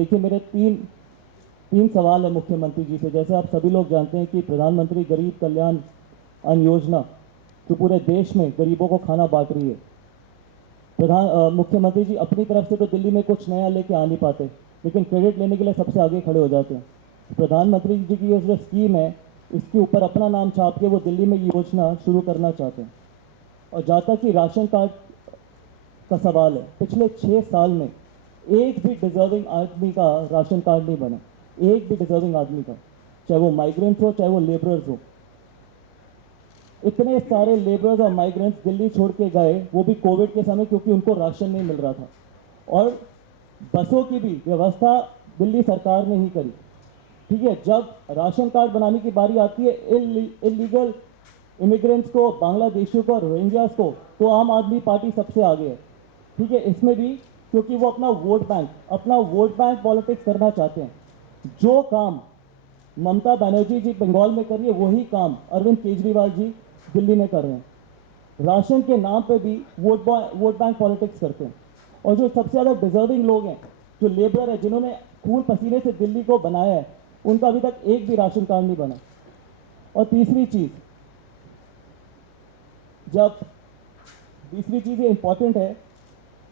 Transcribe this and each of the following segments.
देखिए मेरे तीन सवाल है मुख्यमंत्री जी से। जैसे आप सभी लोग जानते हैं कि प्रधानमंत्री गरीब कल्याण अन्न योजना जो पूरे देश में गरीबों को खाना बांट रही है, मुख्यमंत्री जी अपनी तरफ से तो दिल्ली में कुछ नया लेके आ नहीं पाते, लेकिन क्रेडिट लेने के लिए सबसे आगे खड़े हो जाते हैं। प्रधानमंत्री जी की ये जो स्कीम है, इसके ऊपर अपना नाम छाप के वो दिल्ली में ये योजना शुरू करना चाहते हैं। और जहाँ तक कि राशन कार्ड का सवाल है, पिछले 6 साल में एक भी डिजर्विंग आदमी का राशन कार्ड नहीं बना, एक भी डिजर्विंग आदमी का, चाहे वो माइग्रेंट्स हो चाहे वो लेबरर्स हो। इतने सारे लेबरर्स और माइग्रेंट्स दिल्ली छोड़ के गए, वो भी कोविड के समय, क्योंकि उनको राशन नहीं मिल रहा था। और बसों की भी व्यवस्था दिल्ली सरकार ने ही करी। ठीक है, जब राशन कार्ड बनाने की बारी आती है इलीगल इमिग्रेंट्स को, बांग्लादेशियों को, रोहिंग्यास को, तो आम आदमी पार्टी सबसे आगे है। ठीक है, इसमें भी क्योंकि वो अपना वोट बैंक पॉलिटिक्स करना चाहते हैं। जो काम ममता बनर्जी जी बंगाल में कर रही है, वही काम अरविंद केजरीवाल जी दिल्ली में कर रहे हैं। राशन के नाम पे भी वोट बैंक पॉलिटिक्स करते हैं। और जो सबसे ज़्यादा डिजर्विंग लोग हैं, जो लेबर है, जिन्होंने खून पसीने से दिल्ली को बनाया है, उनका अभी तक एक भी राशन कार्ड नहीं बना। और तीसरी चीज़ ये इंपॉर्टेंट है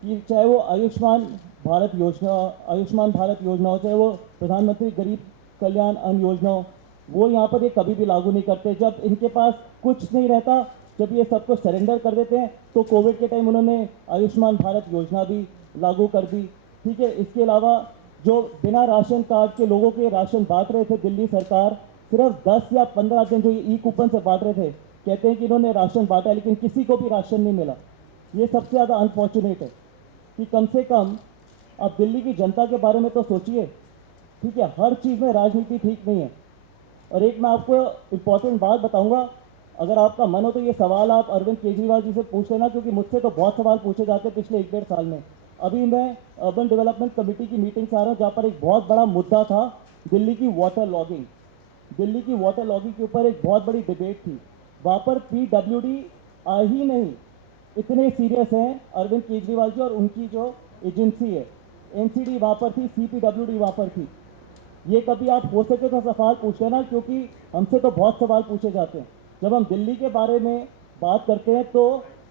कि चाहे वो आयुष्मान भारत योजना हो, चाहे वो प्रधानमंत्री गरीब कल्याण अन्न योजना हो, वो यहाँ पर ये कभी भी लागू नहीं करते। जब इनके पास कुछ नहीं रहता, जब ये सबको सरेंडर कर देते हैं, तो कोविड के टाइम उन्होंने आयुष्मान भारत योजना भी लागू कर दी। ठीक है, इसके अलावा जो बिना राशन कार्ड के लोगों के राशन बांट रहे थे दिल्ली सरकार, सिर्फ 10 या 15 दिन जो ये ई कूपन से बांट रहे थे, कहते हैं कि इन्होंने राशन बांटा, लेकिन किसी को भी राशन नहीं मिला। ये सबसे ज़्यादा अनफॉर्चुनेट है कि कम से कम आप दिल्ली की जनता के बारे में तो सोचिए। ठीक है, हर चीज़ में राजनीति ठीक नहीं है। और एक मैं आपको इम्पॉर्टेंट बात बताऊंगा, अगर आपका मन हो तो ये सवाल आप अरविंद केजरीवाल जी से पूछ लेना, क्योंकि मुझसे तो बहुत सवाल पूछे जाते हैं पिछले 1-1.5 साल में। अभी मैं अर्बन डेवलपमेंट कमेटी की मीटिंग से आ रहा हूँ, जहाँ पर एक बहुत बड़ा मुद्दा था दिल्ली की वाटर लॉगिंग। दिल्ली की वाटर लॉगिंग के ऊपर एक बहुत बड़ी डिबेट थी। वहाँ पर PWD आ ही नहीं, इतने सीरियस हैं अरविंद केजरीवाल जी और उनकी जो एजेंसी है। NCD वहाँ पर थी, CPWD वहाँ पर थी। ये कभी आप हो सके तो सवाल पूछ लेना, क्योंकि हमसे तो बहुत सवाल पूछे जाते हैं। जब हम दिल्ली के बारे में बात करते हैं तो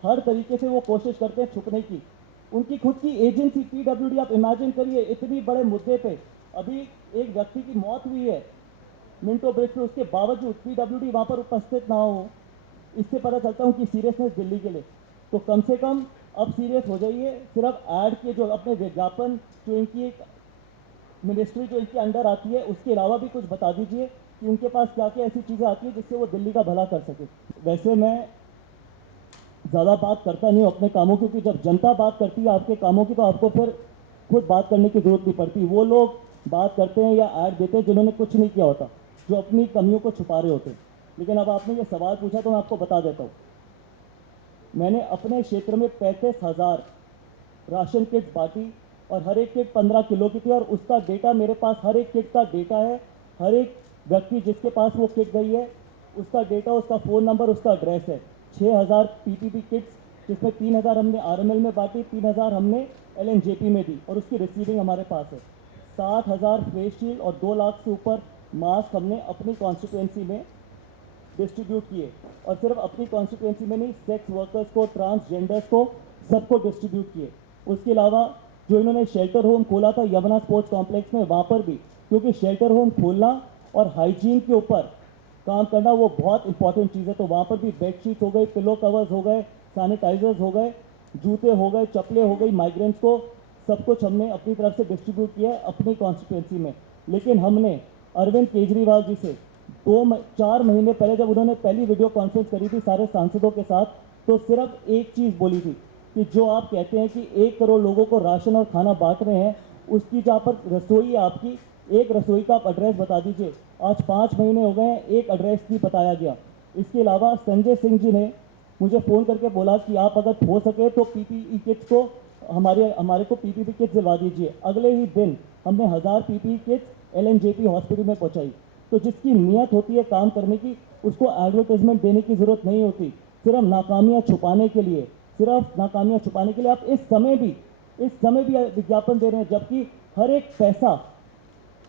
हर तरीके से वो कोशिश करते हैं छुपने की। उनकी खुद की एजेंसी PWD, आप इमेजिन करिए, इतनी बड़े मुद्दे पे अभी एक व्यक्ति की मौत हुई है मिंटो ब्रिज पे, उसके बावजूद PWD वहाँ पर उपस्थित ना हो। इससे पता चलता है उनकी सीरियसनेस दिल्ली के लिए। तो कम से कम अब सीरियस हो जाइए। सिर्फ ऐड के जो अपने विज्ञापन, जो इनकी एक मिनिस्ट्री जो इनके अंडर आती है, उसके अलावा भी कुछ बता दीजिए कि उनके पास क्या क्या ऐसी चीज़ें आती है जिससे वो दिल्ली का भला कर सके। वैसे मैं ज़्यादा बात करता नहीं हूँ अपने कामों, क्योंकि जब जनता बात करती है आपके कामों की, तो आपको फिर खुद बात करने की जरूरत नहीं पड़ती। वो लोग बात करते हैं या ऐड देते हैं जिन्होंने कुछ नहीं किया होता, जो अपनी कमियों को छुपा रहे होते हैं। लेकिन अब आपने ये सवाल पूछा तो मैं आपको बता देता हूँ। मैंने अपने क्षेत्र में 35,000 राशन किट बांटी और हर एक किट 15 किलो की थी, और उसका डेटा मेरे पास, हर एक किट का डेटा है। हर एक व्यक्ति जिसके पास वो किट गई है, उसका डेटा, उसका फ़ोन नंबर, उसका एड्रेस है। 6,000 PPP किट्स, जिसमें 3,000 हमने RML में बांटी, 3,000 हमने LNJP में दी, और उसकी रिसीविंग हमारे पास है। 60,000 फेस शील्ड और 2 लाख से ऊपर मास्क हमने अपनी कॉन्स्टिट्यूएंसी में डिस्ट्रीब्यूट किए। और सिर्फ अपनी कॉन्स्टिट्यूएंसी में नहीं, सेक्स वर्कर्स को, ट्रांसजेंडर्स को, सबको डिस्ट्रीब्यूट किए। उसके अलावा जो इन्होंने शेल्टर होम खोला था यमुना स्पोर्ट्स कॉम्प्लेक्स में, वहाँ पर भी, क्योंकि शेल्टर होम खोलना और हाइजीन के ऊपर काम करना वो बहुत इंपॉर्टेंट चीज़ है, तो वहाँ पर भी बेडशीट हो गई, पिलो कवर्स हो गए, सैनिटाइजर्स हो गए, जूते हो गए, चप्पलें हो गई, माइग्रेंट्स को सब कुछ हमने अपनी तरफ से डिस्ट्रीब्यूट किया है अपनी कॉन्स्टिट्यूएंसी में। लेकिन हमने अरविंद केजरीवाल जी से 4 महीने पहले, जब उन्होंने पहली वीडियो कॉन्फ्रेंस करी थी सारे सांसदों के साथ, तो सिर्फ एक चीज़ बोली थी कि जो आप कहते हैं कि 1 करोड़ लोगों को राशन और खाना बांट रहे हैं, उसकी जहाँ पर रसोई है आपकी, एक रसोई का आप एड्रेस बता दीजिए। आज 5 महीने हो गए हैं, एक एड्रेस नहीं बताया गया। इसके अलावा संजय सिंह जी ने मुझे फ़ोन करके बोला कि आप अगर हो सके तो PPE किट्स को हमारे को PPP किट्स दिलवा दीजिए। अगले ही दिन हमने 1000 PPE किट्स LNJP हॉस्पिटल में पहुँचाई। तो जिसकी नीयत होती है काम करने की, उसको एडवर्टाइजमेंट देने की ज़रूरत नहीं होती। सिर्फ नाकामियाँ छुपाने के लिए आप इस समय भी विज्ञापन दे रहे हैं, जबकि हर एक पैसा,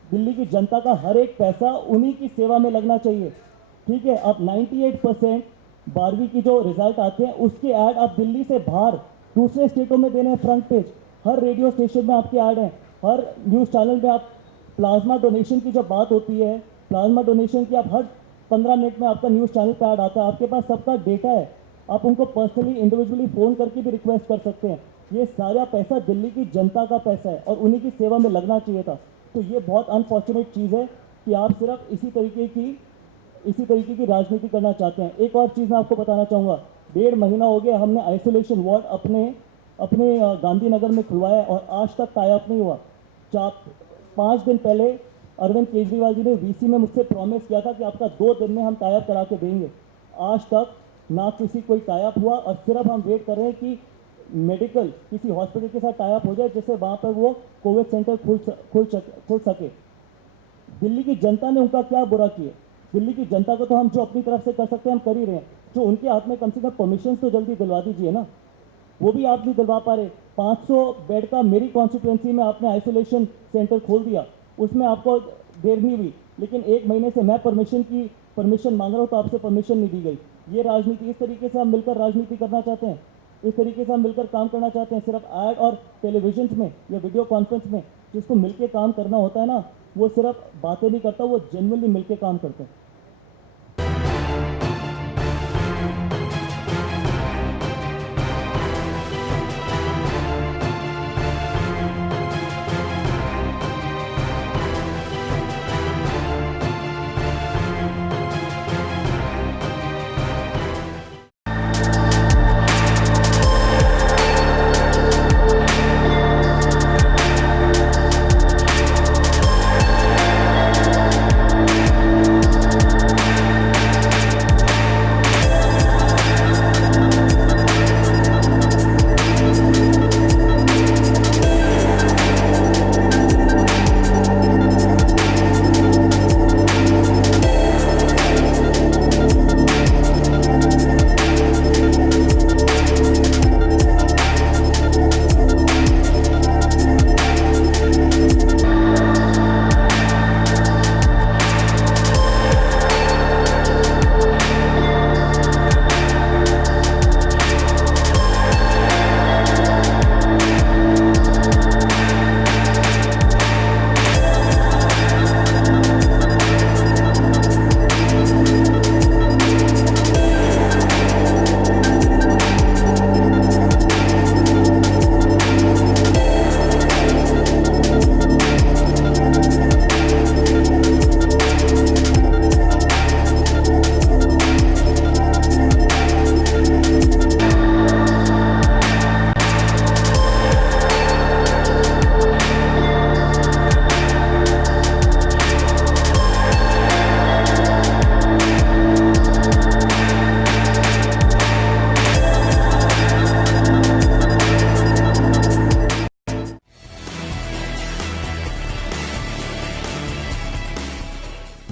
दिल्ली की जनता का हर एक पैसा उन्हीं की सेवा में लगना चाहिए। ठीक है, अब 98% 12वीं की जो रिजल्ट आते हैं उसके ऐड आप दिल्ली से बाहर दूसरे स्टेटों में देने हैं फ्रंट पेज। हर रेडियो स्टेशन में आपके ऐड हैं, हर न्यूज़ चैनल में आप प्लाज्मा डोनेशन की जब बात होती है, प्लाज्मा डोनेशन की आप हर 15 मिनट में आपका न्यूज़ चैनल पर ऐड आता है। आपके पास सबका डेटा है, आप उनको पर्सनली इंडिविजुअली फ़ोन करके भी रिक्वेस्ट कर सकते हैं। ये सारा पैसा दिल्ली की जनता का पैसा है और उन्हीं की सेवा में लगना चाहिए था। तो ये बहुत अनफॉर्चुनेट चीज़ है कि आप सिर्फ इसी तरीके की राजनीति करना चाहते हैं। एक और चीज़ मैं आपको बताना चाहूँगा, 1.5 महीना हो गया हमने आइसोलेशन वार्ड अपने गांधीनगर में खुलवाया और आज तक टाई अप नहीं हुआ। 5 दिन पहले अरविंद केजरीवाल जी ने वीसी में मुझसे प्रॉमिस किया था कि आपका 2 दिन में हम टाई अप करा के देंगे। आज तक ना किसी कोई टाई अप हुआ और सिर्फ हम वेट कर रहे हैं कि मेडिकल किसी हॉस्पिटल के साथ टाई अप हो जाए जिससे वहाँ पर वो कोविड सेंटर खुल सके। दिल्ली की जनता ने उनका क्या बुरा किया? दिल्ली की जनता को तो हम जो अपनी तरफ से कर सकते हैं हम कर ही रहे हैं। जो उनके हाथ में कम से कम परमिशन तो जल्दी दिलवा दीजिए ना, वो भी आप नहीं दिलवा पा रहे। 500 बेड का मेरी कॉन्स्टिट्यूंसी में आपने आइसोलेशन सेंटर खोल दिया, उसमें आपको देर नहीं हुई, लेकिन 1 महीने से मैं परमिशन मांग रहा हूँ तो आपसे परमिशन नहीं दी गई। ये राजनीति, इस तरीके से हम मिलकर राजनीति करना चाहते हैं? इस तरीके से हम मिलकर काम करना चाहते हैं? सिर्फ ऐड और टेलीविजन में या वीडियो कॉन्फ्रेंस में जिसको मिलकर काम करना होता है ना, वो सिर्फ बातें नहीं करता, वो जेन्युइनली मिलकर काम करते हैं।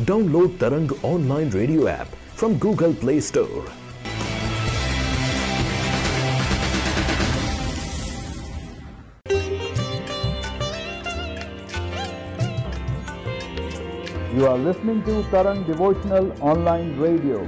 Download Tarang online radio app from Google Play Store. You are listening to Tarang Devotional Online Radio.